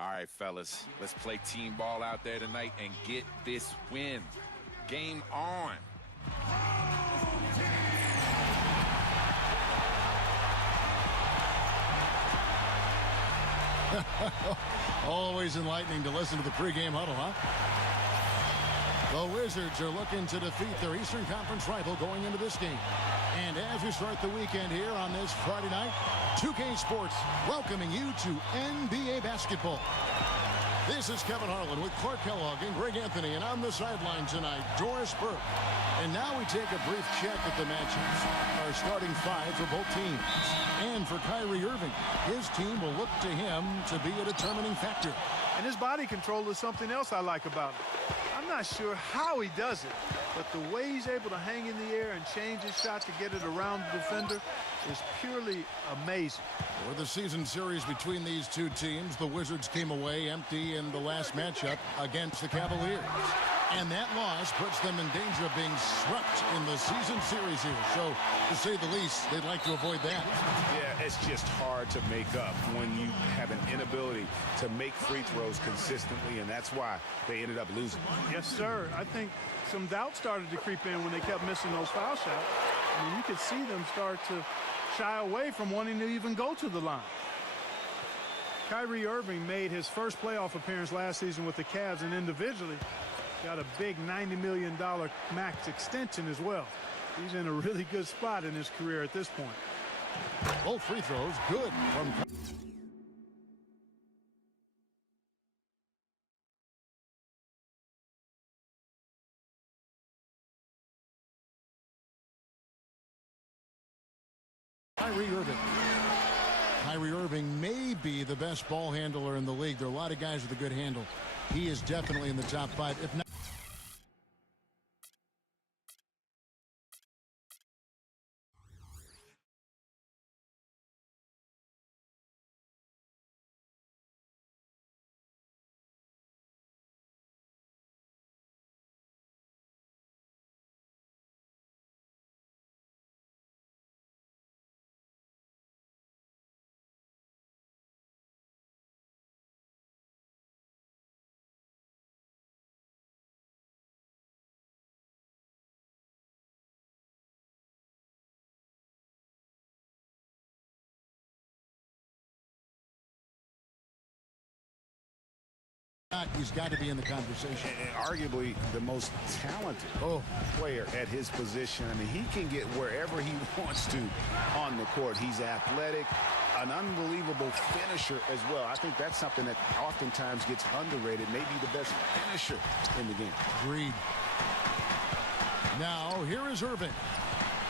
All right, fellas, let's play team ball out there tonight and get this win. Game on. Always enlightening to listen to the pregame huddle, huh? The Wizards are looking to defeat their Eastern Conference rival going into this game. And as we start the weekend here on this Friday night, 2K Sports welcoming you to NBA basketball. This is Kevin Harlan with Clark Kellogg and Greg Anthony, and on the sideline tonight, Doris Burke. And now we take a brief check at the matchups. Our starting five for both teams. And for Kyrie Irving, his team will look to him to be a determining factor. And his body control is something else I like about him. I'm not sure how he does it, but the way he's able to hang in the air and change his shot to get it around the defender is purely amazing. For the season series between these two teams, the Wizards came away empty in the last matchup against the Cavaliers. And that loss puts them in danger of being swept in the season series here. So, to say the least, they'd like to avoid that. Yeah, it's just hard to make up when you have an inability to make free throws consistently, and that's why they ended up losing. Yes, sir. I think some doubt started to creep in when they kept missing those foul shots. I mean, you could see them start to shy away from wanting to even go to the line. Kyrie Irving made his first playoff appearance last season with the Cavs, and individually got a big $90 million max extension as well. He's in a really good spot in his career at this point. Both free throws good from Kyrie Irving. Kyrie Irving may be the best ball handler in the league. There are a lot of guys with a good handle. He is definitely in the top five, if not. He's got to be in the conversation. And arguably the most talented player at his position. I mean, he can get wherever he wants to on the court. He's athletic, an unbelievable finisher as well. I think that's something that oftentimes gets underrated. Maybe the best finisher in the game. Agreed. Now, here is Irving.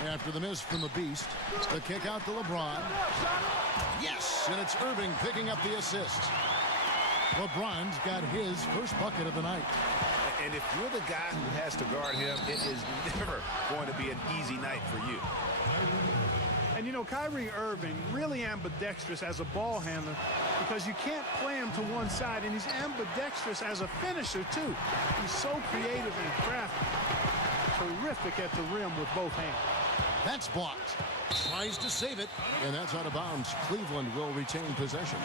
After the miss from the Beast, the kick out to LeBron. Yes, and it's Irving picking up the assist. LeBron's got his first bucket of the night. And if you're the guy who has to guard him, it is never going to be an easy night for you. And, you know, Kyrie Irving really ambidextrous as a ball handler because you can't play him to one side, and he's ambidextrous as a finisher, too. He's so creative and crafty. Terrific at the rim with both hands. That's blocked. Tries to save it, and that's out of bounds. Cleveland will retain possession.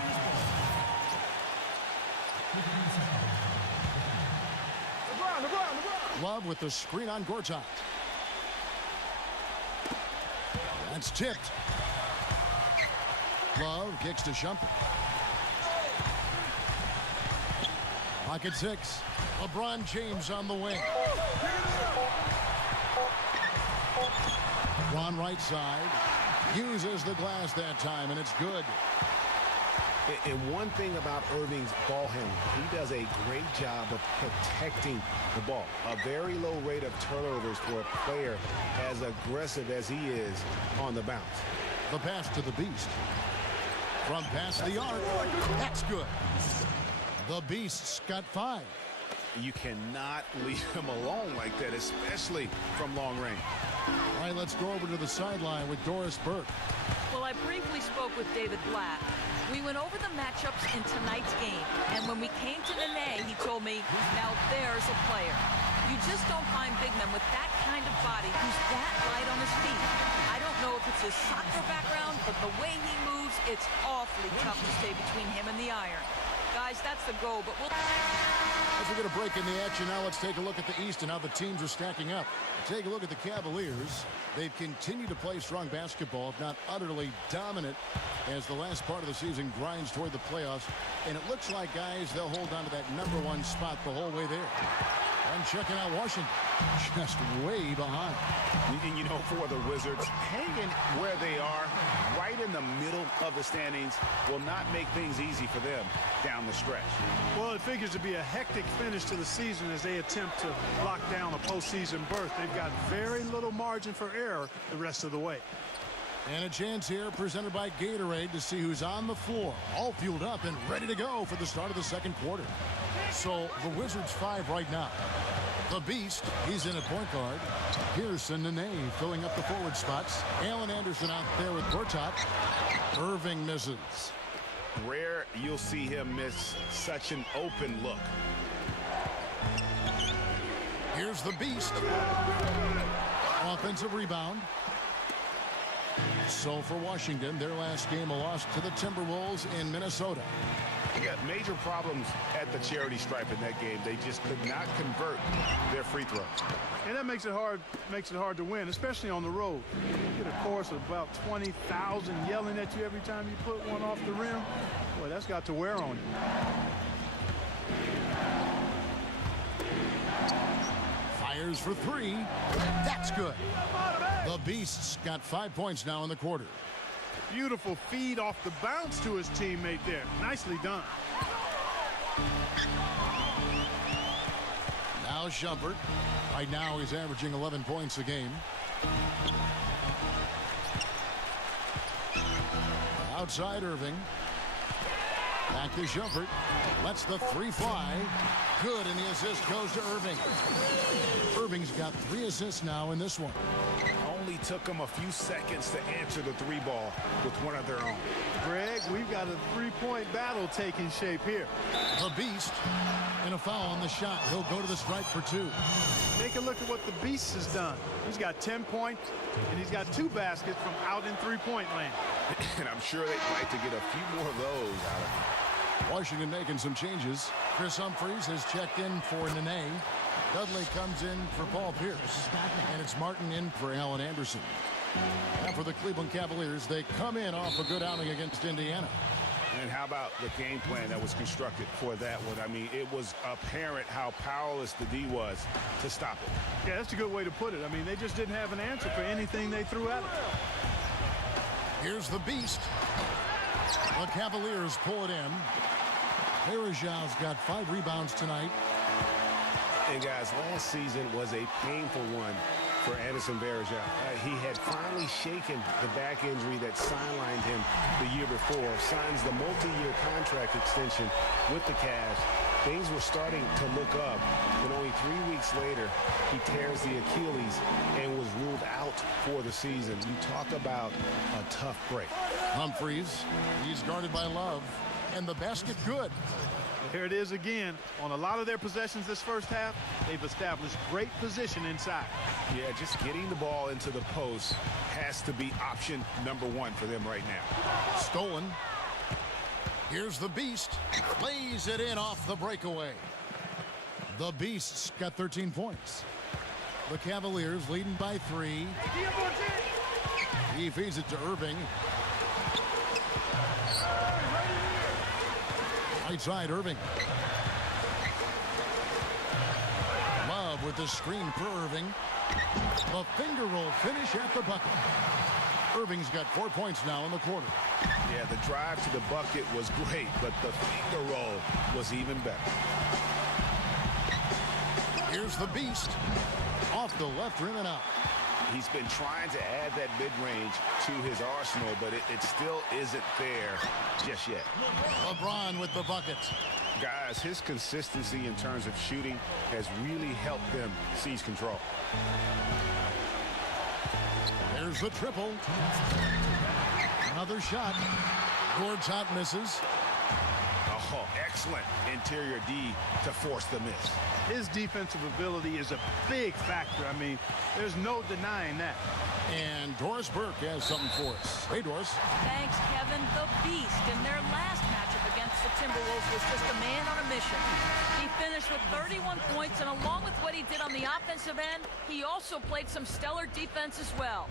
Love with the screen on Gortat. That's tipped. Love kicks to Shumpert. Pocket six. LeBron James on the wing. LeBron right side. Uses the glass that time, and it's good. And one thing about Irving's ball handling, he does a great job of protecting the ball. A very low rate of turnovers for a player as aggressive as he is on the bounce. The pass to the Beast. From past the arc. That's good. The Beast's got 5. You cannot leave him alone like that, especially from long range. All right, let's go over to the sideline with Doris Burke. Well, I briefly spoke with David Blatt. We went over the matchups in tonight's game, and when we came to Nene, he told me, now there's a player. You just don't find big men with that kind of body who's that light on his feet. I don't know if it's his soccer background, but the way he moves, it's awfully tough to stay between him and the iron. Guys Otherwise, that's the go, but we'll... As we get a break in the action now, let's take a look at the East and how the teams are stacking up. Take a look at the Cavaliers. They've continued to play strong basketball, if not utterly dominant, as the last part of the season grinds toward the playoffs. And it looks like, guys, they'll hold on to that #1 spot the whole way there. And checking out Washington, just way behind. And you know, for the Wizards, hanging where they are, right in the middle of the standings, will not make things easy for them down the stretch. Well, it figures to be a hectic finish to the season as they attempt to lock down a postseason berth. They've got very little margin for error the rest of the way. And a chance here presented by Gatorade to see who's on the floor, all fueled up and ready to go for the start of the second quarter. So the Wizards 5 right now. The Beast, he's in at point guard. Pearson Nene filling up the forward spots. Alan Anderson out there with Gortat. Irving misses. Rare you'll see him miss such an open look. Here's the Beast. Offensive rebound. So for Washington, their last game a loss to the Timberwolves in Minnesota. Yeah, major problems at the charity stripe in that game. They just could not convert their free throws. And that makes it hard to win, especially on the road. You get a chorus of about 20,000 yelling at you every time you put one off the rim. Boy, that's got to wear on you. Fires for 3. That's good. The Beast's got 5 points now in the quarter. Beautiful feed off the bounce to his teammate there. Nicely done. Now Shumpert. Right now he's averaging 11 points a game. Outside Irving. Back to Shumpert. Lets the 3 fly. Good, and the assist goes to Irving. Irving's got 3 assists now in this one. Only took them a few seconds to answer the 3 ball with one of their own. Greg, we've got a 3-point battle taking shape here. The Beast and a foul on the shot. He'll go to the stripe for 2. Take a look at what the Beast has done. He's got 10 points, and he's got 2 baskets from out in 3-point land. And I'm sure they'd like to get a few more of those out of him. Washington making some changes. Chris Humphries has checked in for Nene. Dudley comes in for Paul Pierce. And it's Martin in for Alan Anderson. And for the Cleveland Cavaliers, they come in off a good outing against Indiana. And how about the game plan that was constructed for that one? I mean, it was apparent how powerless the D was to stop it. Yeah, that's a good way to put it. I mean, they just didn't have an answer for anything they threw at him. Here's the Beast. The Cavaliers pull it in. Varejão's got 5 rebounds tonight. And guys, last season was a painful one for Anderson Varejão. He had finally shaken the back injury that sidelined him the year before. Signs the multi-year contract extension with the Cavs. Things were starting to look up, but only 3 weeks later, he tears the Achilles and was ruled out for the season. You talk about a tough break. Humphries, he's guarded by Love, and the basket good. Here it is again. On a lot of their possessions this first half, they've established great position inside. Yeah, just getting the ball into the post has to be option #1 for them right now. Stolen. Here's the Beast. Lays it in off the breakaway. The Beast's got 13 points. The Cavaliers leading by 3. He feeds it to Irving. Right side, Irving. Love with the screen for Irving. The finger roll finish at the bucket. Irving's got 4 points now in the quarter. Yeah, the drive to the bucket was great, but the finger roll was even better. Here's the Beast. Off the left rim and out. He's been trying to add that mid-range to his arsenal, but it still isn't there just yet. LeBron with the bucket. Guys, his consistency in terms of shooting has really helped them seize control. There's the triple. Another shot. Gortat misses. Oh, excellent interior D to force the miss. His defensive ability is a big factor. I mean, there's no denying that. And Doris Burke has something for us. Hey, Doris. Thanks, Kevin. The Beast in their last matchup against the Timberwolves Timberwolves was just a man on a mission. He finished with 31 points, and along with what he did on the offensive end, he also played some stellar defense as well.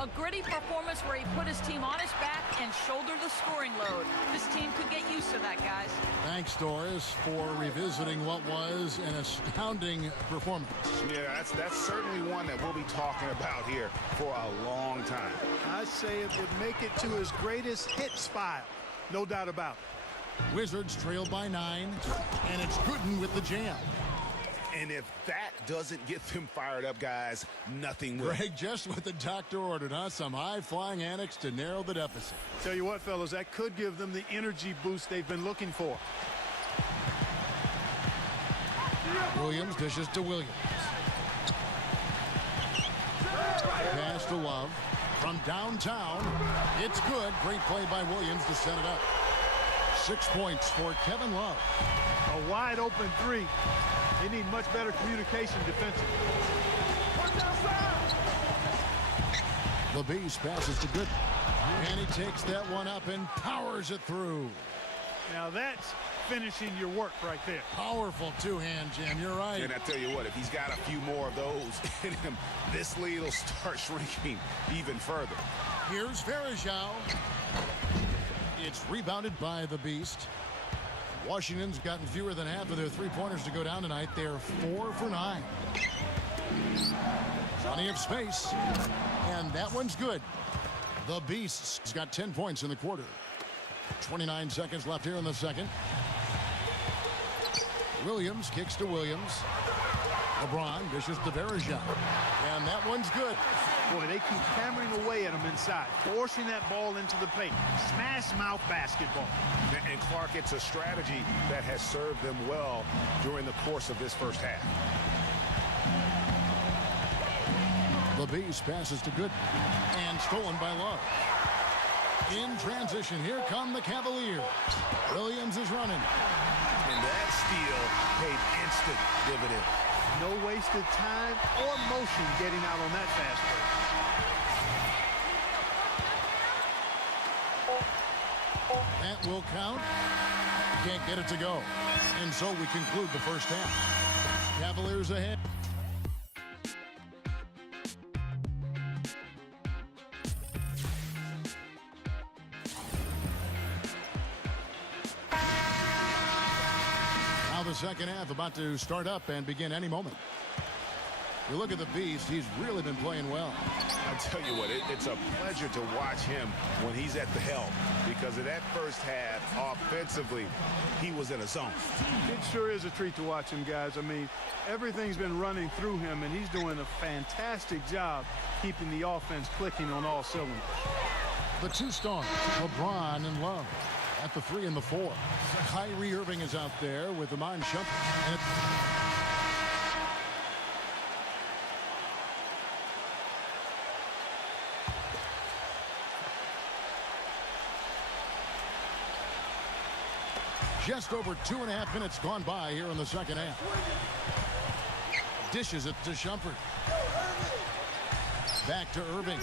A gritty performance where he put his team on his back and shouldered the scoring load. This team could get used to that, guys. Thanks, Doris, for revisiting what was an astounding performance. Yeah, that's certainly one that we'll be talking about here for a long time. I'd say it would make it to his greatest hit spot. No doubt about it. Wizards trail by 9, and it's Gooden with the jam. And if that doesn't get them fired up, guys, nothing will. Greg, just what the doctor ordered, huh? Some high-flying antics to narrow the deficit. Tell you what, fellas, that could give them the energy boost they've been looking for. Williams dishes to Williams. Pass to Love. From downtown, it's good. Great play by Williams to set it up. 6 points for Kevin Love. A wide open three. They need much better communication defensively. The Beast passes to Gooden. And he takes that one up and powers it through. Now that's finishing your work right there. Powerful two-hand jam. You're right. And I tell you what, if he's got a few more of those in him, this lead will start shrinking even further. Here's Varejao. It's rebounded by the Beast. Washington's gotten fewer than half of their three-pointers to go down tonight. They're 4 for 9. Plenty of space. And that one's good. The Beast's got 10 points in the quarter. 29 seconds left here in the second. Williams kicks to Williams. LeBron dishes to Varejao. And that one's good. Boy, they keep hammering away at him inside, forcing that ball into the paint. Smash mouth basketball. And Clark, it's a strategy that has served them well during the course of this first half. The Beast passes to Gooden. And stolen by Love. In transition, here come the Cavaliers. Williams is running. And that steal paid instant dividend. No wasted time or motion getting out on that fast break. That will count. Can't get it to go. And so we conclude the first half. Cavaliers ahead. Now the second half about to start up and begin any moment. You look at the Beast, he's really been playing well. I tell you what, it's a pleasure to watch him when he's at the helm, because of that first half, offensively, he was in a zone. It sure is a treat to watch him, guys. I mean, everything's been running through him, and he's doing a fantastic job keeping the offense clicking on all cylinders. The two stars, LeBron and Love, at the 3 and the 4. Kyrie Irving is out there with Iman Shumpert. Just over 2.5 minutes gone by here in the second half. Dishes it to Shumpert. Back to Irving.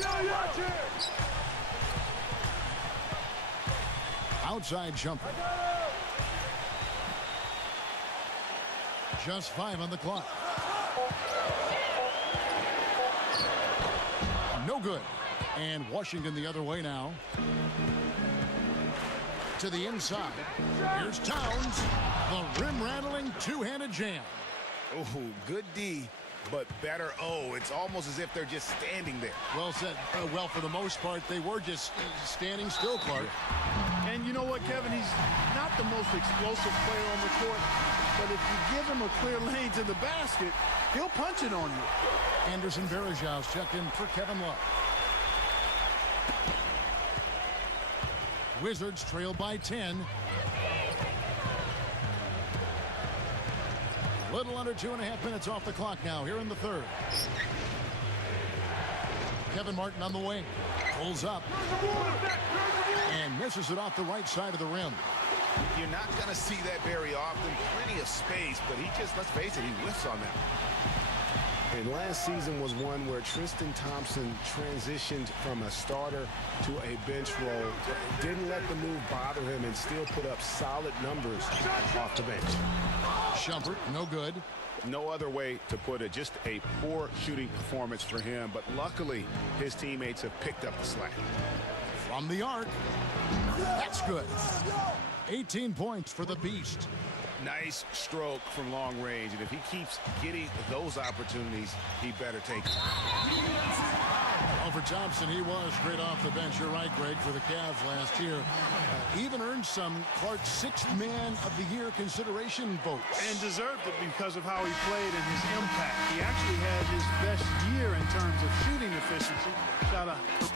Outside Shumpert. Just 5 on the clock. No good. And Washington the other way now. To the inside. Here's Towns. The rim-rattling two-handed jam. Oh, good D, but better O. It's almost as if they're just standing there. Well said. Well, for the most part, they were just standing still, Clark. And you know what, Kevin? He's not the most explosive player on the court, but if you give him a clear lane to the basket, he'll punch it on you. Anderson Varejau's checked in for Kevin Love. Wizards trail by 10. Little under 2.5 minutes off the clock now here in the third. Kevin Martin on the wing. Pulls up. And misses it off the right side of the rim. You're not going to see that very often. Plenty of space, but he just, let's face it, he whiffs on that. And last season was one where Tristan Thompson transitioned from a starter to a bench role. Didn't let the move bother him and still put up solid numbers off the bench. Shumpert, no good. No other way to put it. Just a poor shooting performance for him. But luckily, his teammates have picked up the slack. From the arc. That's good. 18 points for the Beast. Nice stroke from long range. And if he keeps getting those opportunities, he better take it. Well, for Thompson, he was great off the bench. You're right, Greg, for the Cavs last year. Even earned some Clark's sixth man of the year consideration votes. And deserved it because of how he played and his impact. He actually had his best year in terms of shooting efficiency. Shout out.